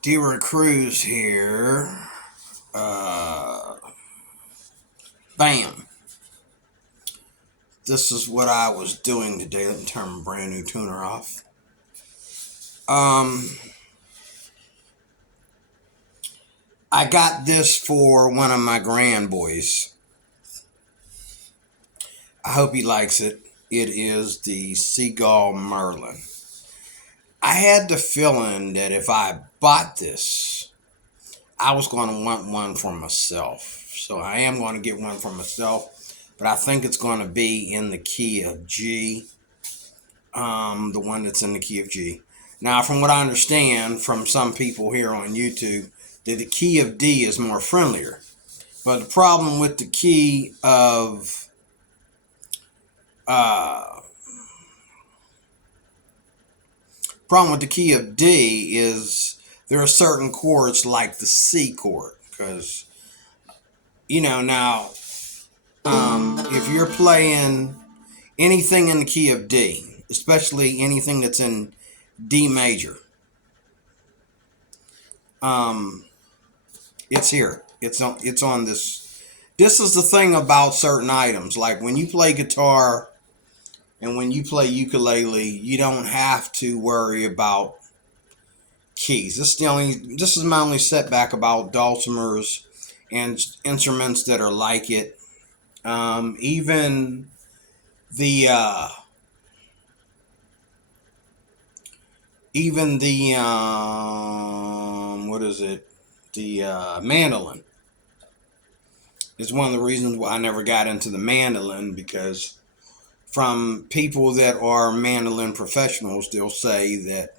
Dira Cruz here. Uh, Bam. This is what I was doing today. Let me turn my brand new tuner off. Um, I got this for one of my grandboys. I hope he likes it. It is the Seagull Merlin. I had the feeling that if I bought this, I was going to want one for myself. So I am going to get one for myself, but I think it's going to be in the key of G. The one that's in the key of G. Now, from what I understand from some people here on YouTube, that the key of D is more friendlier. But the problem with the key of uh, D is there are certain chords like the C chord, because now if you're playing anything in the key of D, especially anything that's in D major, it's here. It's on this. This is the thing about certain items. Like when you play guitar and when you play ukulele, you don't have to worry about keys. This is my only setback about dulcimers and instruments that are like it. Even the what is it? The mandolin is one of the reasons why I never got into the mandolin, because from people that are mandolin professionals, they'll say that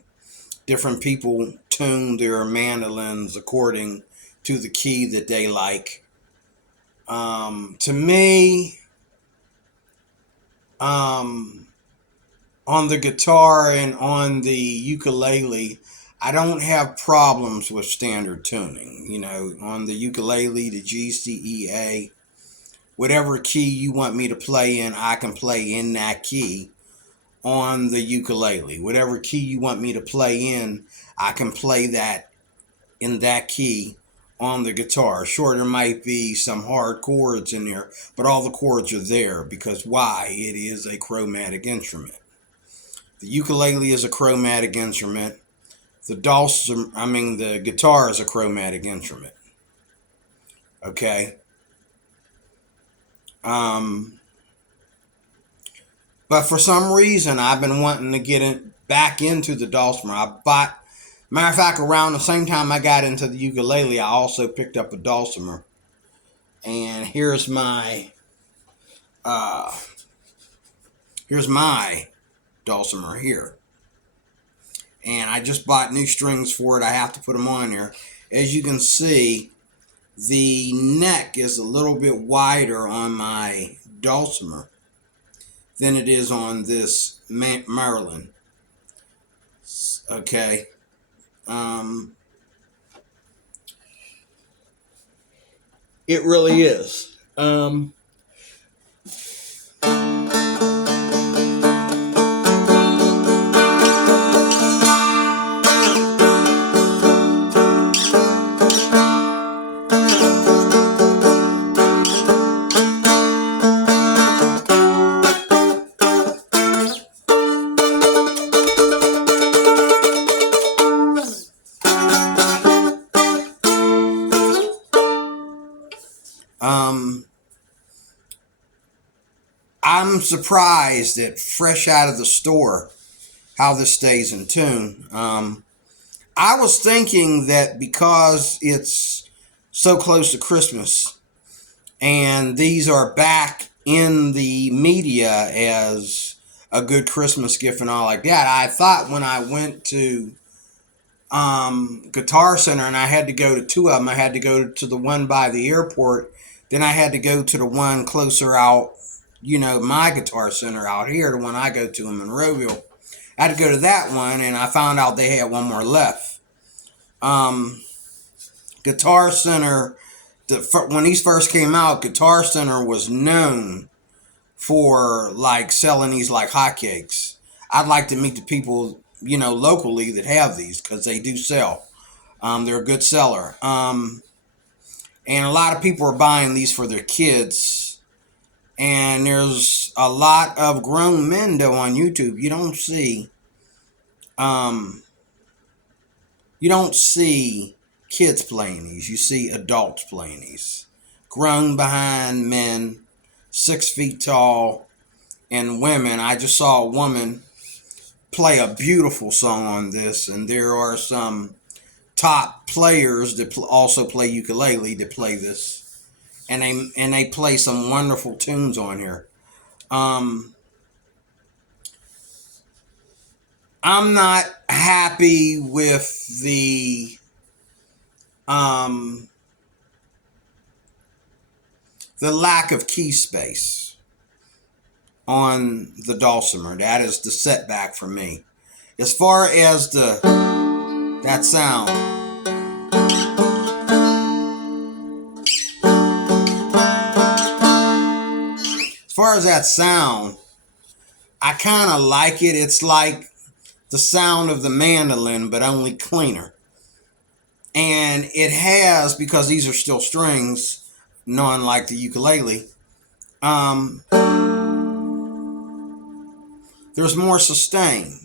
different people tune their mandolins according to the key that they like. To me, on the guitar and on the ukulele, I don't have problems with standard tuning. On the ukulele, the G, C, E, A, whatever key you want me to play in, I can play in that key on the ukulele. Whatever key you want me to play in, I can play that in that key on the guitar. Sure, there might be some hard chords in there, but all the chords are there because why? It is a chromatic instrument. The ukulele is a chromatic instrument. The guitar is a chromatic instrument. Okay. But for some reason, I've been wanting to get back into the dulcimer. Matter of fact, around the same time I got into the ukulele, I also picked up a dulcimer. And uh, here's my dulcimer here. And I just bought new strings for it. I have to put them on there. As you can see, the neck is a little bit wider on my dulcimer than it is on this Merlin. Okay. It really is. I'm surprised that fresh out of the store how this stays in tune. I was thinking that because it's so close to Christmas and these are back in the media as a good Christmas gift and all like that, I thought when I went to Guitar Center and I had to go to two of them, I had to go to the one by the airport, then I had to go to the one closer out, my Guitar Center out here, the one I go to in Monroeville. I had to go to that one, and I found out they had one more left. Guitar Center, when these first came out, Guitar Center was known for like selling these like hotcakes. I'd like to meet the people, locally that have these because they do sell. They're a good seller. And a lot of people are buying these for their kids. And there's a lot of grown men though on YouTube. Um, you don't see kids playing these. You see adults playing these. Grown behind men, 6 feet tall, and women. I just saw a woman play a beautiful song on this, and there are some top players that also play ukulele that play this, and they play some wonderful tunes on here. Um, I'm not happy with um, the lack of key space on the Dulcimer. That is the setback for me. As far as that sound, as far as that sound, I kind of like it. It's like the sound of the mandolin, but only cleaner. And it has, because these are still strings, not unlike the ukulele, um, there's more sustain.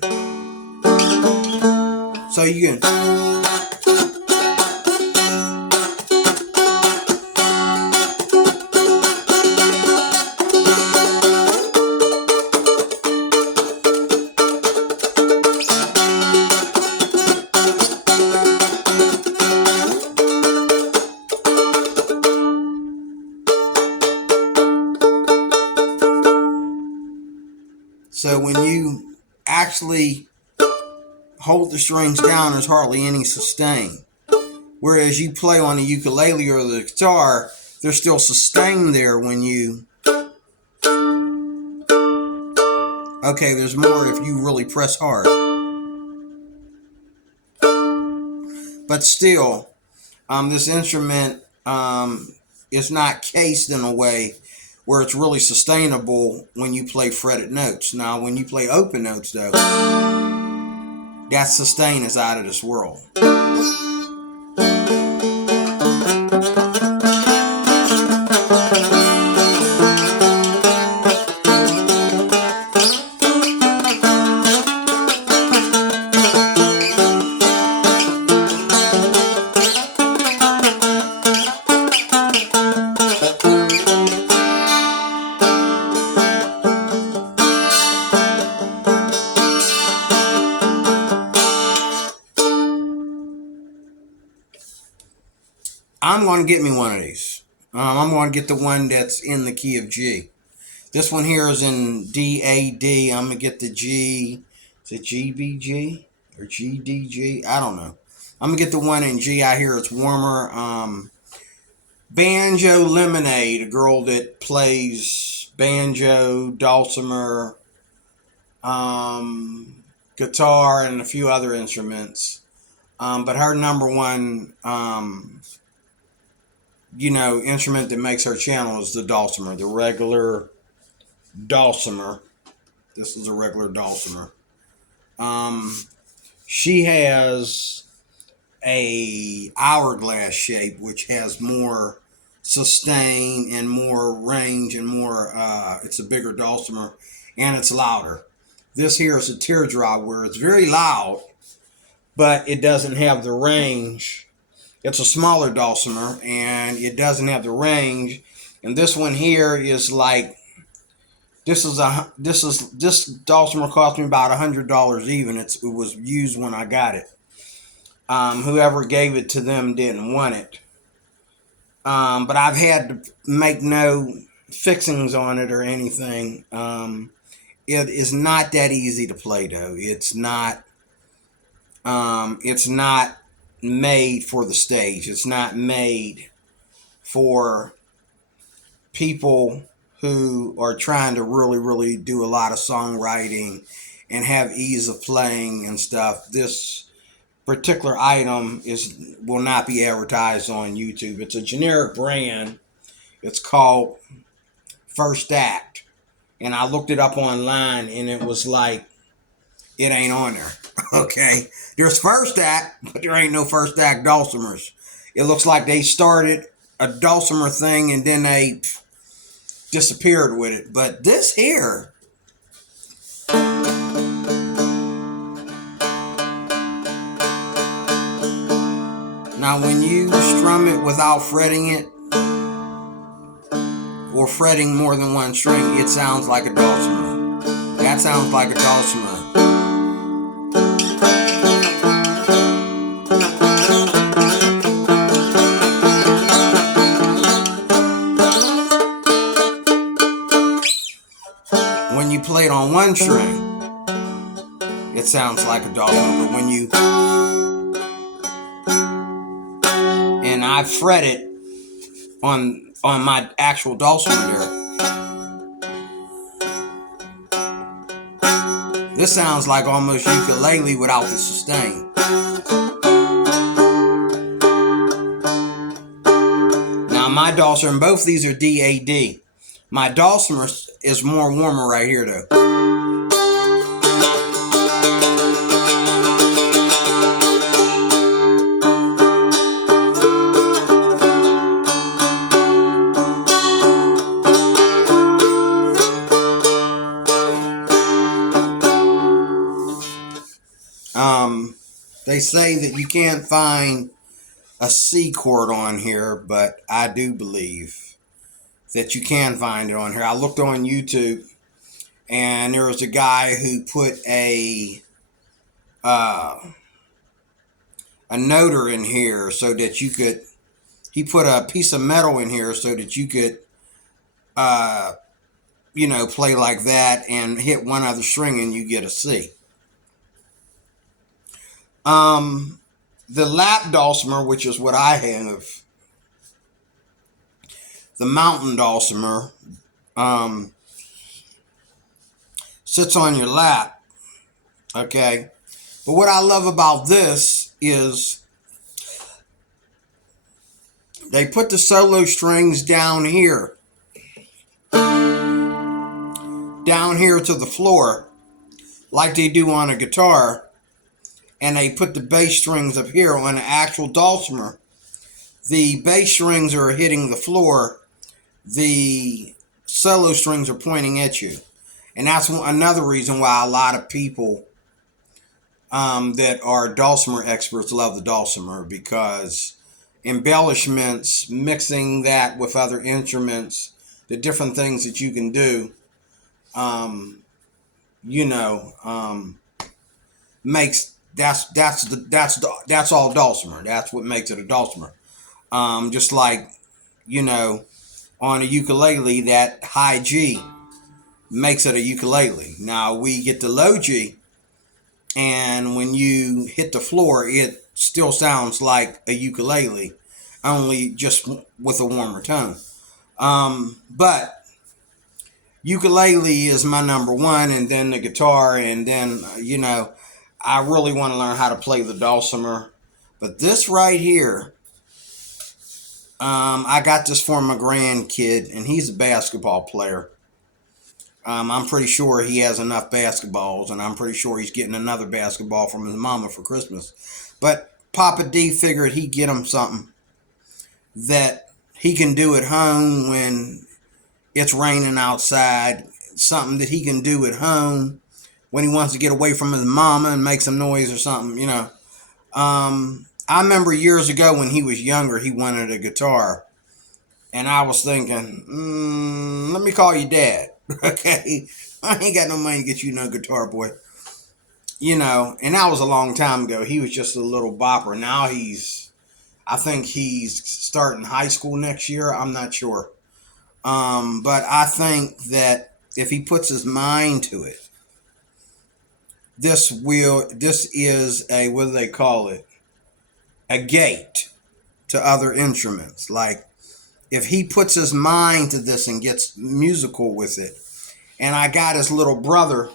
So you can. So when you actually hold the strings down, there's hardly any sustain. Whereas you play on the ukulele or the guitar, there's still sustain there when you. Okay, there's more if you really press hard. But still, this instrument is not cased in a way where it's really sustainable when you play fretted notes. Now, when you play open notes, though, that sustain is out of this world. I'm going to get me one of these. I'm going to get the one that's in the key of G. This one here is in D-A-D. I'm going to get the G. Is it G-B-G or G-D-G? I don't know. I'm going to get the one in G. I hear it's warmer. Banjo Lemonade, a girl that plays banjo, dulcimer, guitar, and a few other instruments. But her number one instrument that makes her channel is the dulcimer, the regular dulcimer. This is a regular dulcimer. She has a hourglass shape, which has more sustain and more range and more. It's a bigger dulcimer, and it's louder. This here is a teardrop, where it's very loud, but it doesn't have the range. It's a smaller dulcimer, and it doesn't have the range. And this one here is like, this dulcimer cost me about $100 even. It was used when I got it. Whoever gave it to them didn't want it. But I've had to make no fixings on it or anything. It is not that easy to play though. It's not. It's not made for the stage. It's not made for people who are trying to really, really do a lot of songwriting and have ease of playing and stuff. This particular item will not be advertised on YouTube. It's a generic brand. It's called First Act. And I looked it up online, and it was like It ain't on there. Okay. There's first act, but there ain't no first act dulcimers. It looks like they started a dulcimer thing and then they disappeared with it. But this here, now when you strum it without fretting it or fretting more than one string, it sounds like a dulcimer. That sounds like a dulcimer. When you play it on one string, it sounds like a dulcimer. But when you, and I fret it on my actual dulcimer here, this sounds like almost ukulele without the sustain. Now my dulcimer, and both these are D-A-D. My dulcimer is more warmer right here though. They say that you can't find a C chord on here, but I do believe that you can find it on here. I looked on YouTube, and there was a guy who put a noter in here so that you could. He put a piece of metal in here so that you could, play like that and hit one other string and you get a C. The lap dulcimer, which is what I have, the mountain dulcimer, sits on your lap. Okay. But what I love about this is they put the solo strings down here to the floor like they do on a guitar, and they put the bass strings up here. On an actual dulcimer, the bass strings are hitting the floor, the solo strings are pointing at you. And that's another reason why a lot of people that are dulcimer experts love the dulcimer, because embellishments, mixing that with other instruments, the different things that you can do, makes that's all dulcimer. That's what makes it a dulcimer. Just like, on a ukulele, that high G makes it a ukulele. Now we get the low G, and when you hit the floor, it still sounds like a ukulele, only just with a warmer tone. But ukulele is my number one, and then the guitar, and then, I really want to learn how to play the dulcimer. But this right here, I got this for my grandkid, and he's a basketball player. I'm pretty sure he has enough basketballs, and I'm pretty sure he's getting another basketball from his mama for Christmas. But Papa D figured he'd get him something that he can do at home when it's raining outside, something that he can do at home when he wants to get away from his mama and make some noise or something, I remember years ago when he was younger, he wanted a guitar. And I was thinking, let me call you dad. Okay. I ain't got no money to get you no guitar, boy. And that was a long time ago. He was just a little bopper. Now I think he's starting high school next year. I'm not sure. But I think that if he puts his mind to it, this is a, what do they call it? A gate to other instruments. Like, if he puts his mind to this and gets musical with it. And I got his little brother,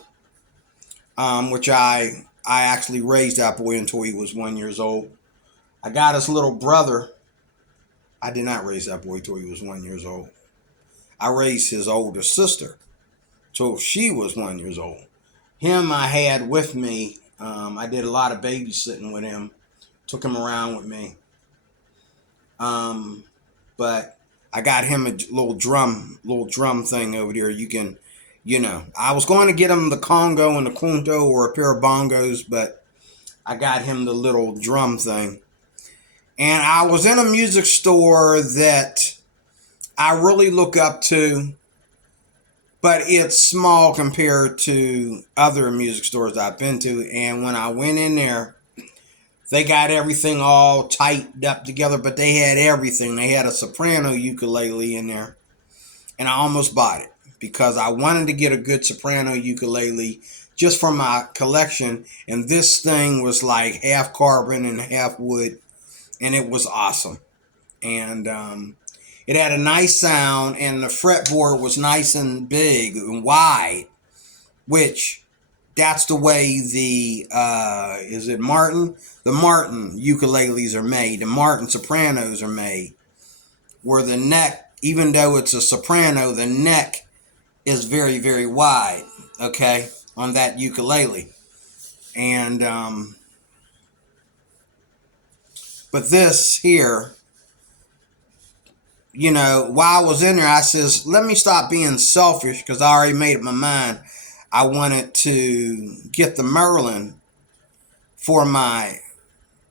which I actually raised that boy until he was 1 year old. I got his little brother. I did not raise that boy until he was 1 year old. I raised his older sister till she was 1 year old. him I had with me. I did a lot of babysitting with him. Took him around with me. But I got him a little drum thing over there. You can, I was going to get him the Congo and the Kunto or a pair of bongos, but I got him the little drum thing. And I was in a music store that I really look up to, but it's small compared to other music stores I've been to. And when I went in there, they got everything all tightened up together, but they had everything. They had a soprano ukulele in there, and I almost bought it because I wanted to get a good soprano ukulele just for my collection. And this thing was like half carbon and half wood, and it was awesome. And it had a nice sound, and the fretboard was nice and big and wide, which that's the way the is it Martin? The Martin ukuleles are made. The Martin sopranos are made, where the neck, even though it's a soprano, the neck is very, very wide. Okay, on that ukulele, and but this here, while I was in there, I says, let me stop being selfish because I already made up my mind. I wanted to get the Merlin for my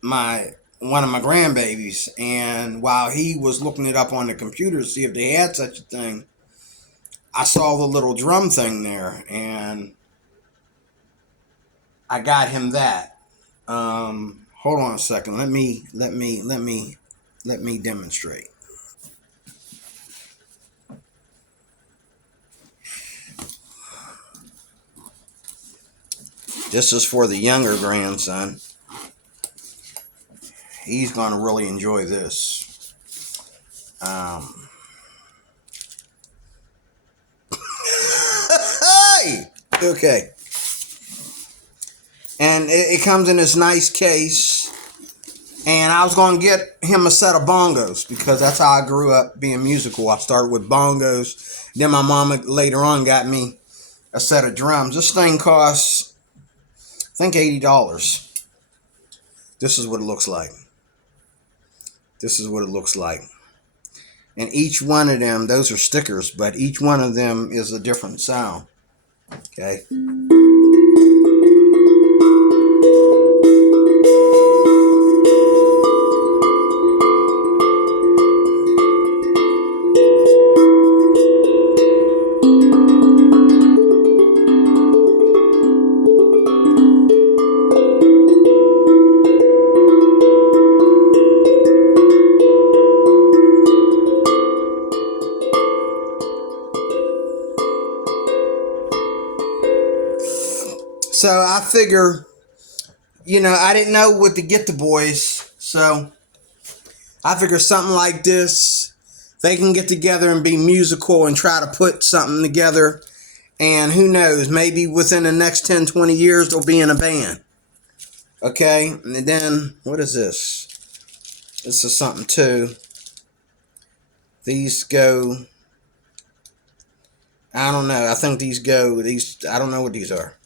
one of my grandbabies. And while he was looking it up on the computer to see if they had such a thing, I saw the little drum thing there, and I got him that. Hold on a second. Let me demonstrate. This is for the younger grandson. He's going to really enjoy this. Hey! Okay. And it comes in this nice case. And I was going to get him a set of bongos because that's how I grew up being musical. I started with bongos. Then my mama later on got me a set of drums. This thing costs, I think, $80. This is what it looks like. This is what it looks like. And each one of them, those are stickers, but each one of them is a different sound. Okay. So I figure, I didn't know what to get the boys. So I figure something like this, they can get together and be musical and try to put something together. And who knows, maybe within the next 10, 20 years, they'll be in a band. Okay. And then, what is this? This is something too. These go, I don't know. I think these go, I don't know what these are.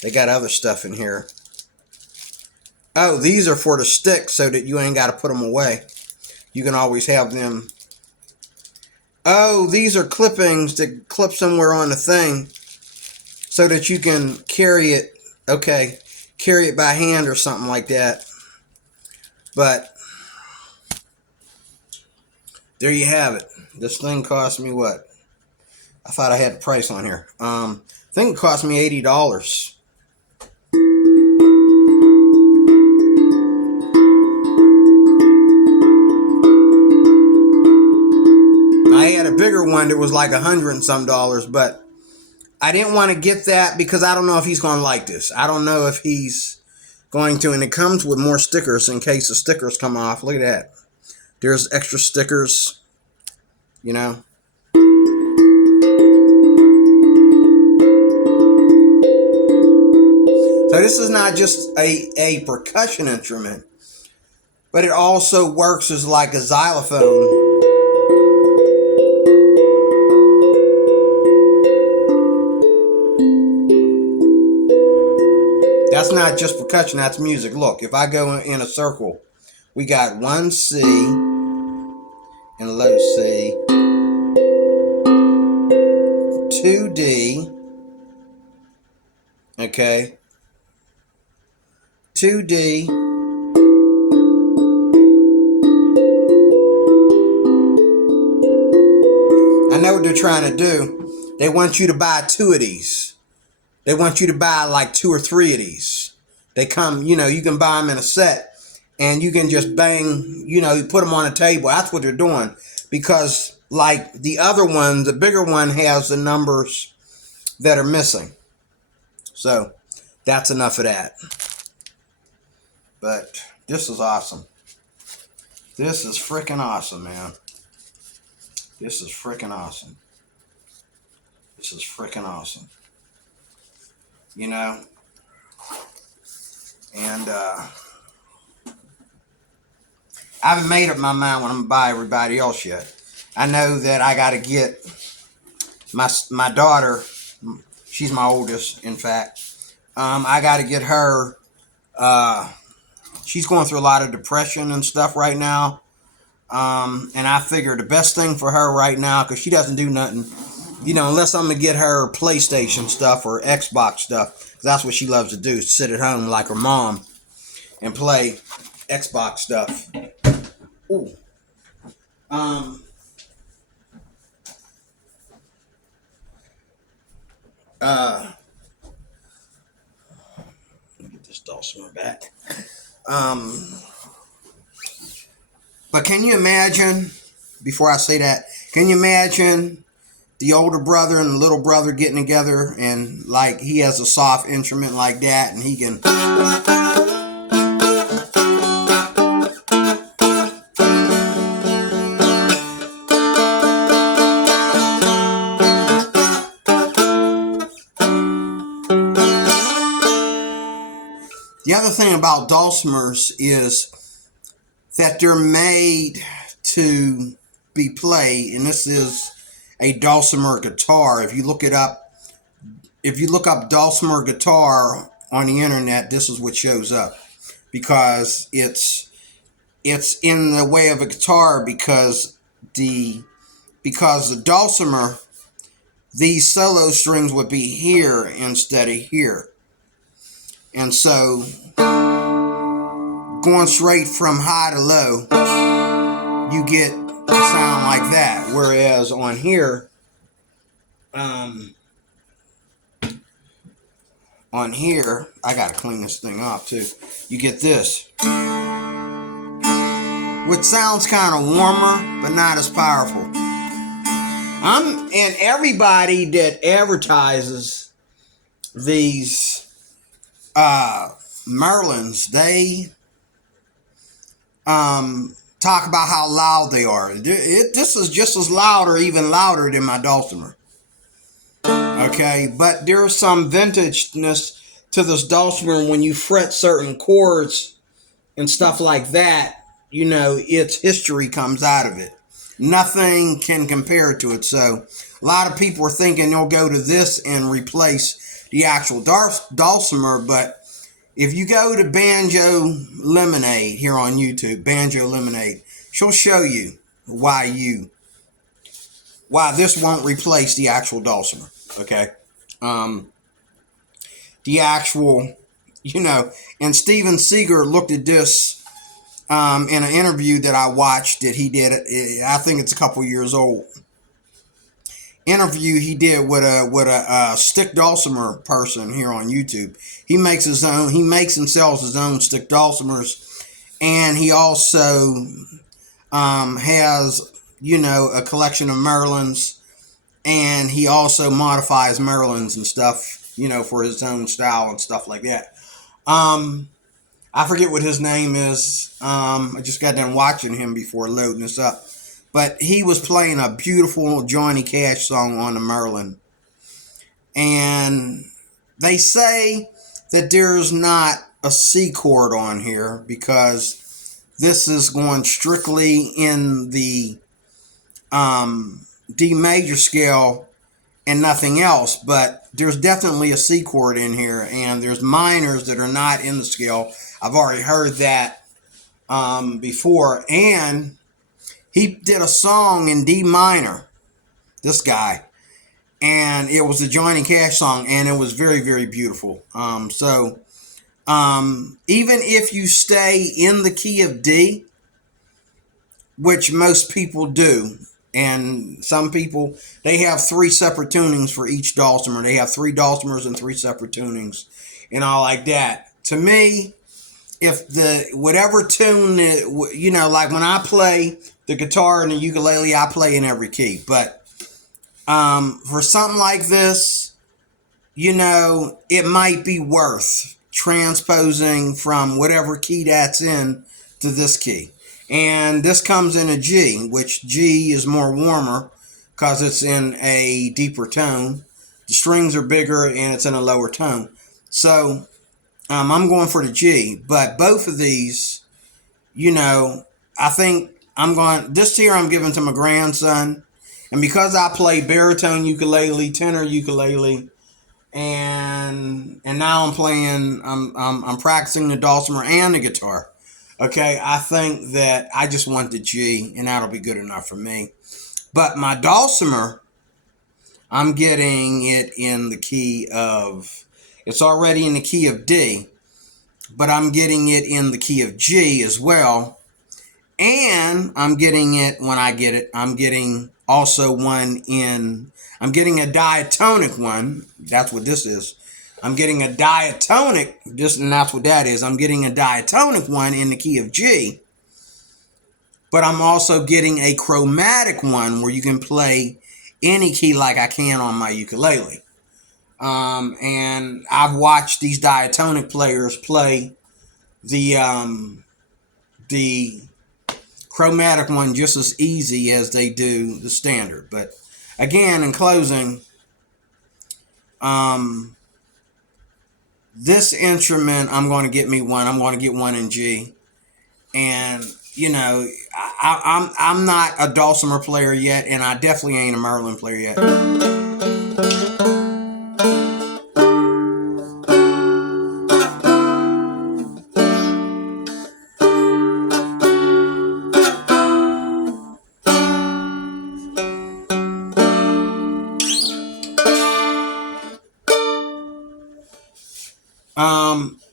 They got other stuff in here. Oh, these are for the sticks so that you ain't got to put them away. You can always have them. Oh, these are clippings that clip somewhere on the thing so that you can carry it. Okay, carry it by hand or something like that. But there you have it. This thing cost me what? I thought I had the price on here. I think it cost me $80. I had a bigger one that was like $100 and some, but I didn't want to get that because I don't know if he's going to like this. I don't know if he's going to, and it comes with more stickers in case the stickers come off. Look at that. There's extra stickers, So this is not just a percussion instrument, but it also works as like a xylophone. That's not just percussion, that's music. Look, if I go in a circle, we got 1 C and a low C, 2 D, okay, 2 D, I know what they're trying to do. They want you to buy 2 of these. They want you to buy like 2 or 3 of these. They come, you can buy them in a set and you can just bang, you put them on a table. That's what they're doing. Because like the other one, the bigger one has the numbers that are missing. So that's enough of that. But this is awesome. This is freaking awesome, man. This is freaking awesome. This is freaking awesome. And I haven't made up my mind what I'm gonna buy everybody else yet. I know that I gotta get my daughter. She's my oldest, in fact. I gotta get her. She's going through a lot of depression and stuff right now. And I figure the best thing for her right now, because she doesn't do nothing, unless I'm gonna get her PlayStation stuff or Xbox stuff, because that's what she loves to do, sit at home like her mom and play Xbox stuff. Ooh. Get this Dulcimer back. But can you imagine, before I say that, can you imagine the older brother and the little brother getting together and like he has a soft instrument like that and he can... The other thing about dulcimers is that they're made to be played, and this is a dulcimer guitar. If you look up dulcimer guitar on the internet, this is what shows up, because it's in the way of a guitar because the dulcimer, these solo strings would be here instead of here. And so going straight from high to low, you get a sound like that. Whereas on here, I gotta clean this thing off too. You get this, which sounds kind of warmer, but not as powerful. And everybody that advertises these Merlins, they talk about how loud they are. This is just as loud or even louder than my dulcimer. Okay, but there's some vintageness to this dulcimer. When you fret certain chords and stuff like that, its history comes out of it. Nothing can compare to it. So a lot of people are thinking they'll go to this and replace the actual dulcimer, but if you go to Banjo Lemonade here on YouTube, Banjo Lemonade, she'll show you why this won't replace the actual dulcimer. Okay, the actual, and Steven Seagull looked at this in an interview that I watched that he did. I think it's a couple years old. Interview he did with a stick dulcimer person here on YouTube. He makes and sells his own stick dulcimers, and he also has a collection of Merlins, and he also modifies Merlins and stuff for his own style and stuff like that. I forget what his name is. I just got done watching him before loading this up. But he was playing a beautiful Johnny Cash song on the Merlin. And they say that there's not a C chord on here because this is going strictly in the D major scale, and nothing else. But there's definitely a C chord in here, and there's minors that are not in the scale. I've already heard that before. And he did a song in D minor, this guy, and it was a Johnny Cash song, and it was very, very beautiful. Even if you stay in the key of D, which most people do, and some people, they have three separate tunings for each dulcimer. They have three dulcimers and three separate tunings and all like that. To me, if the whatever tune, like when I play the guitar and the ukulele, I play in every key. But for something like this, it might be worth transposing from whatever key that's in to this key. And this comes in a G, which G is more warmer because it's in a deeper tone. The strings are bigger and it's in a lower tone. So I'm going for the G. But both of these, I think this here I'm giving to my grandson. And because I play baritone ukulele, tenor ukulele, and now I'm practicing the dulcimer and the guitar. Okay, I think that I just want the G, and that'll be good enough for me. But my dulcimer, I'm getting it in the key of, it's already in the key of D, but I'm getting it in the key of G as well. And I'm getting it, when I get it, I'm getting also I'm getting a diatonic one. That's what this is. I'm getting a diatonic, and that's what that is. I'm getting a diatonic one in the key of G. But I'm also getting a chromatic one where you can play any key like I can on my ukulele. And I've watched these diatonic players play the chromatic one just as easy as they do the standard. But again, in closing, this instrument, I'm going to get me one. I'm going to get one in G. And, I'm not a dulcimer player yet, and I definitely ain't a Merlin player yet.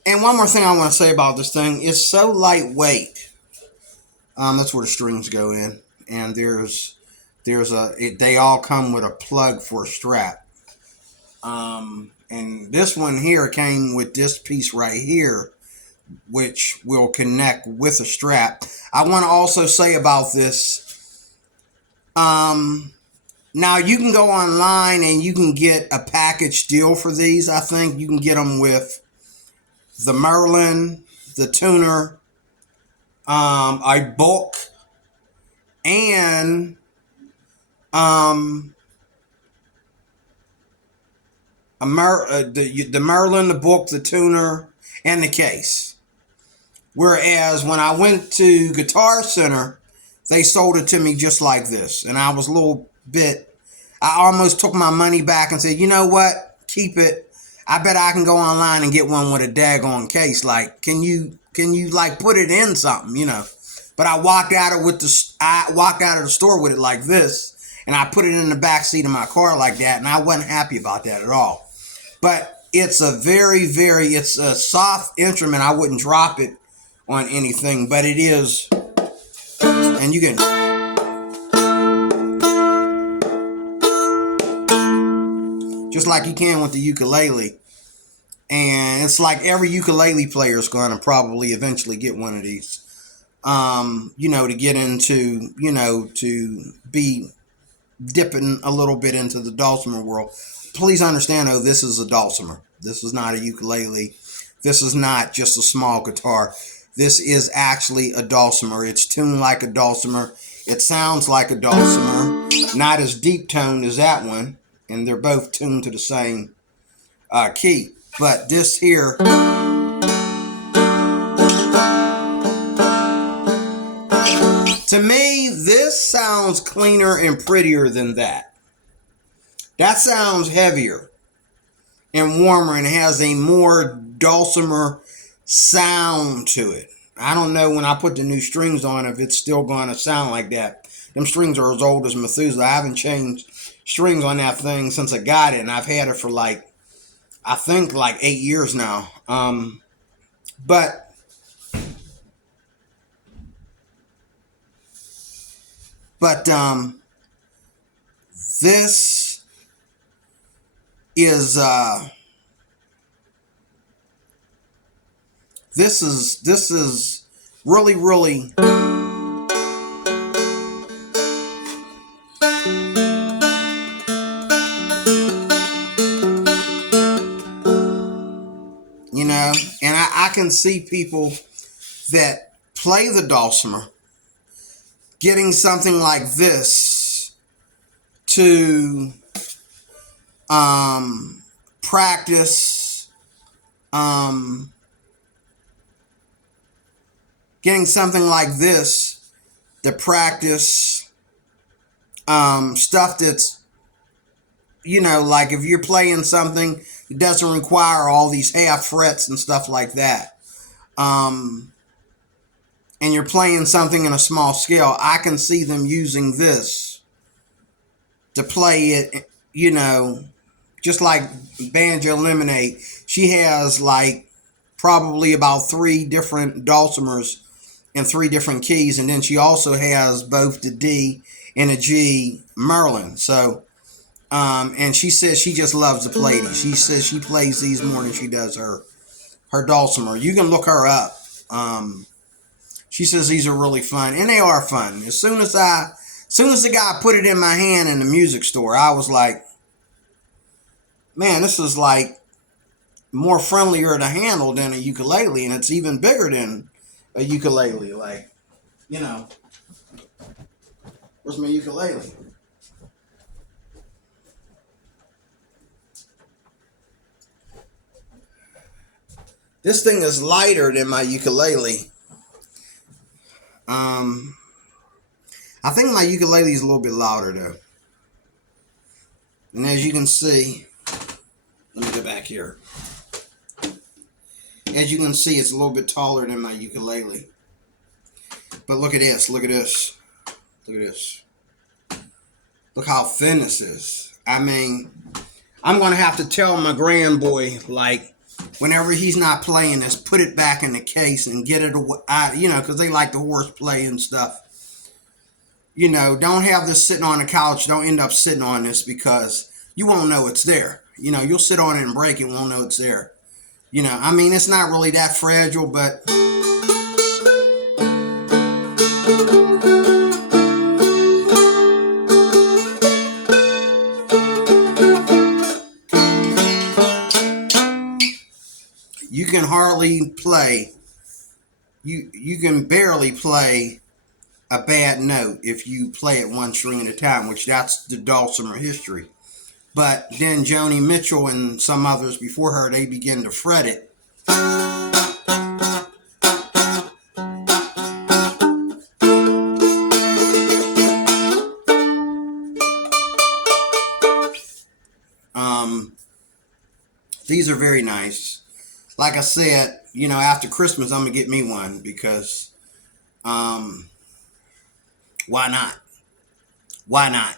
And one more thing I want to say about this thing, it's so lightweight. That's where the strings go in, and they all come with a plug for a strap. And this one here came with this piece right here, which will connect with a strap. I want to also say about this, now you can go online and you can get a package deal for these. I think you can get them with the Merlin, the tuner, a book, and the Merlin, the book, the tuner, and the case. Whereas when I went to Guitar Center, they sold it to me just like this, and I was a little bit. I almost took my money back and said, you know what, keep it. I bet I can go online and get one with a daggone case. Like, can you like put it in something, But I walked out of the store with it like this, and I put it in the back seat of my car like that, and I wasn't happy about that at all. But it's a it's a soft instrument. I wouldn't drop it on anything, but it is, and you can, just like you can with the ukulele. And it's like every ukulele player is going to probably eventually get one of these, to get into, to be dipping a little bit into the dulcimer world. Please understand, though, this is a dulcimer. This is not a ukulele. This is not just a small guitar. This is actually a dulcimer. It's tuned like a dulcimer. It sounds like a dulcimer. Not as deep toned as that one. And they're both tuned to the same key. But this here, to me, this sounds cleaner and prettier than that. That sounds heavier and warmer and has a more dulcimer sound to it. I don't know when I put the new strings on if it's still going to sound like that. Them strings are as old as Methuselah. I haven't changed strings on that thing since I got it, and I've had it for like, I think like 8 years now. But but this is this is really you know, and I can see people that play the dulcimer getting something like this to practice, getting something like this to practice stuff that's, you know, like if you're playing something that doesn't require all these half frets and stuff like that, and you're playing something in a small scale, I can see them using this to play it, you know, just like Banjo Lemonade. She has like probably about 3 different dulcimers in 3 different keys, and then she also has both the D and a G Merlin. So, and she says she just loves to play these. She says she plays these more than she does her dulcimer. You can look her up. She says these are really fun, and they are fun. As soon as the guy put it in my hand in the music store, I was like, man, this is like more friendlier to handle than a ukulele, and it's even bigger than a ukulele. Like, you know, where's my ukulele? This thing is lighter than my ukulele. I think my ukulele is a little bit louder though. And as you can see, let me go back here. As you can see, it's a little bit taller than my ukulele. But look at this, look at this, look at this. Look how thin this is. I mean, I'm going to have to tell my grand boy, like, whenever he's not playing this, put it back in the case and get it away, you know, because they like the horseplay and stuff. You know, don't have this sitting on the couch. Don't end up sitting on this because you won't know it's there. You know, you'll sit on it and break it, won't know it's there. You know, I mean, it's not really that fragile, but you can hardly play. You can barely play a bad note if you play it one string at a time, which that's the dulcimer history. But then Joni Mitchell and some others before her, they begin to fret it. These are very nice. Like I said, you know, after Christmas, I'm going to get me one because why not? Why not?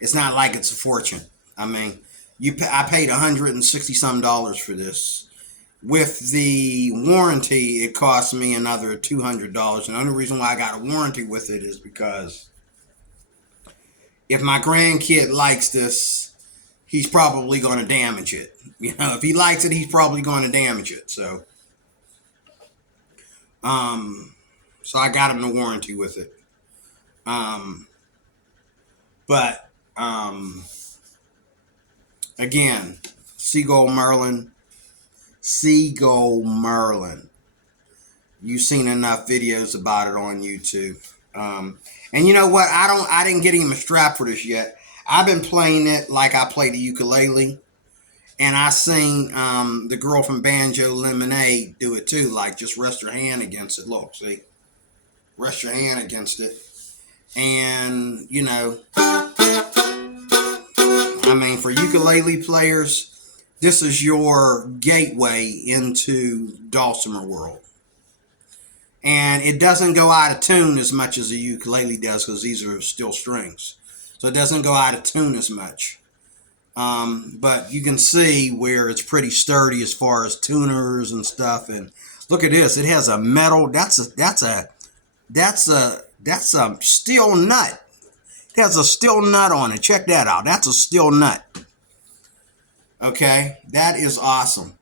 It's not like it's a fortune. I mean, I paid $160 for this. With the warranty, it cost me another $200. And the only reason why I got a warranty with it is because if my grandkid likes this, he's probably going to damage it. You know, if he likes it, he's probably going to damage it. So I got him the warranty with it. But again, Seagull Merlin. You've seen enough videos about it on YouTube. And you know what? I didn't get him a strap for this yet. I've been playing it like I play the ukulele. And I seen the girl from Banjo Lemonade do it too. Like, just rest your hand against it. Look, see? Rest your hand against it. And, you know, I I mean, for ukulele players, this is your gateway into Dulcimer world. And it doesn't go out of tune as much as a ukulele does because these are still strings. So it doesn't go out of tune as much. But you can see where it's pretty sturdy as far as tuners and stuff. And look at this; it has a metal. That's a steel nut. It has a steel nut on it. Check that out. That's a steel nut. Okay, that is awesome.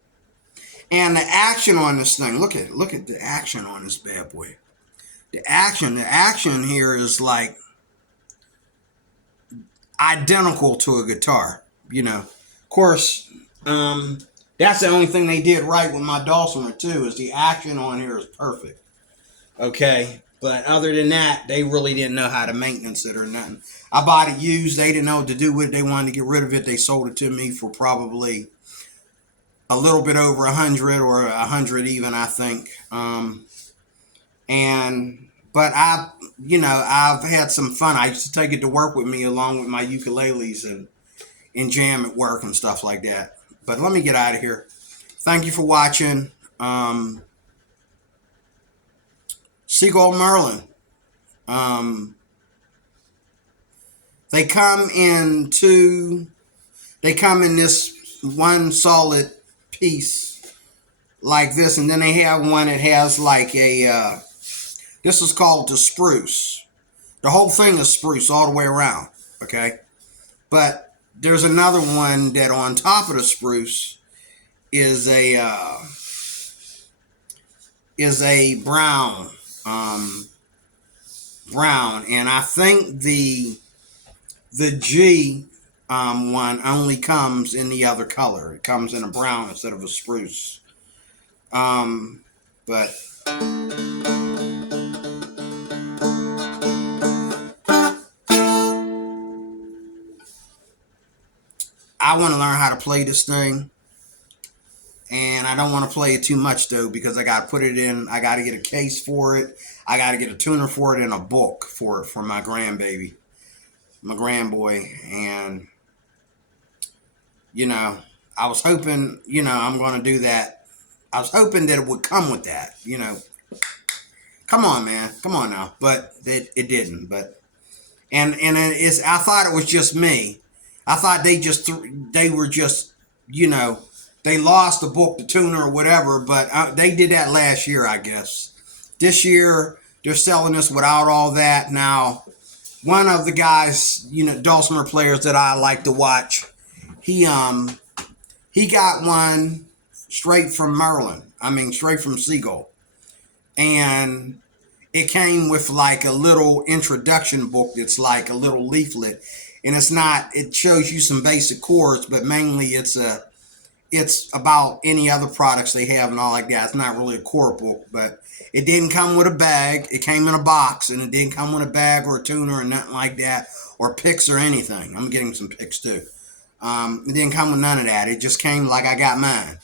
And the action on this thing. Look at the action on this bad boy. The action here is like identical to a guitar. Of course, that's the only thing they did right with my Dulcimer too. Is the action on here is perfect. Okay, but other than that, they really didn't know how to maintenance it or nothing. I bought it used. They didn't know what to do with it. They wanted to get rid of it. They sold it to me for probably a little bit over 100 or 100 even, I think. But I've had some fun. I used to take it to work with me along with my ukuleles and jam at work and stuff like that. But let me get out of here. Thank you for watching. Seagull Merlin. They come in this one solid piece like this, and then they have one that has like a this is called the spruce. The whole thing is spruce all the way around. Okay, but there's another one that on top of the spruce is a brown, and I think the G one only comes in the other color. It comes in a brown instead of a spruce. But I want to learn how to play this thing. And I don't want to play it too much though, because I got to put it in. I got to get a case for it. I got to get a tuner for it and a book for it for my grandbaby, my grandboy. And I was hoping, I'm going to do that. I was hoping that it would come with that. Come on, man, come on now. But it didn't. But and it's. I thought it was just me. I thought they were just they lost the book, the tuner, or whatever, but they did that last year, I guess. This year, they're selling this without all that. Now, one of the guys, Dulcimer players that I like to watch, he got one straight from Merlin. I mean, straight from Seagull. And it came with like a little introduction book that's like a little leaflet. And it shows you some basic chords, but mainly it's about any other products they have and all like that. It's not really a chord book, but it didn't come with a bag. It came in a box, and it didn't come with a bag or a tuner or nothing like that, or picks or anything. I'm getting some picks too. It didn't come with none of that. It just came like I got mine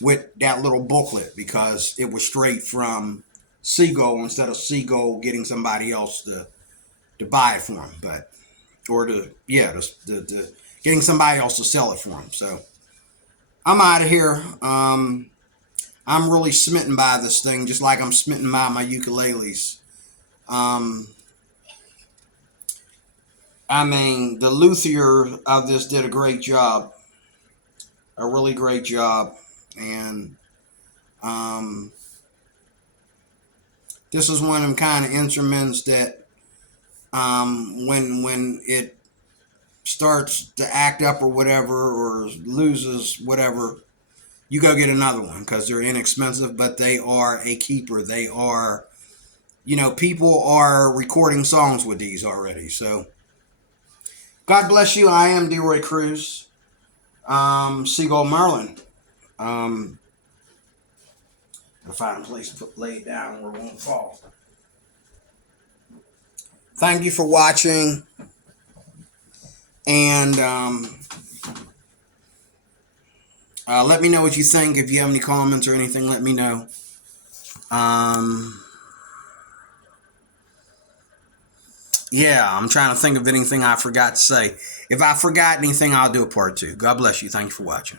with that little booklet because it was straight from Seagull instead of Seagull getting somebody else to buy it for them, getting somebody else to sell it for them. So I'm out of here. I'm really smitten by this thing, just like I'm smitten by my ukuleles. I mean, the luthier of this did a great job, a really great job, and this is one of them kind of instruments that when it starts to act up or whatever, or loses whatever, you go get another one because they're inexpensive, but they are a keeper. They are, people are recording songs with these already. So God bless you. I am DeRoy Cruz, Seagull Merlin. I'll find a place to lay it down where it won't fall. Thank you for watching. And let me know what you think. If you have any comments or anything, let me know. Yeah, I'm trying to think of anything I forgot to say. If I forgot anything, I'll do a part two. God bless you. Thank you for watching.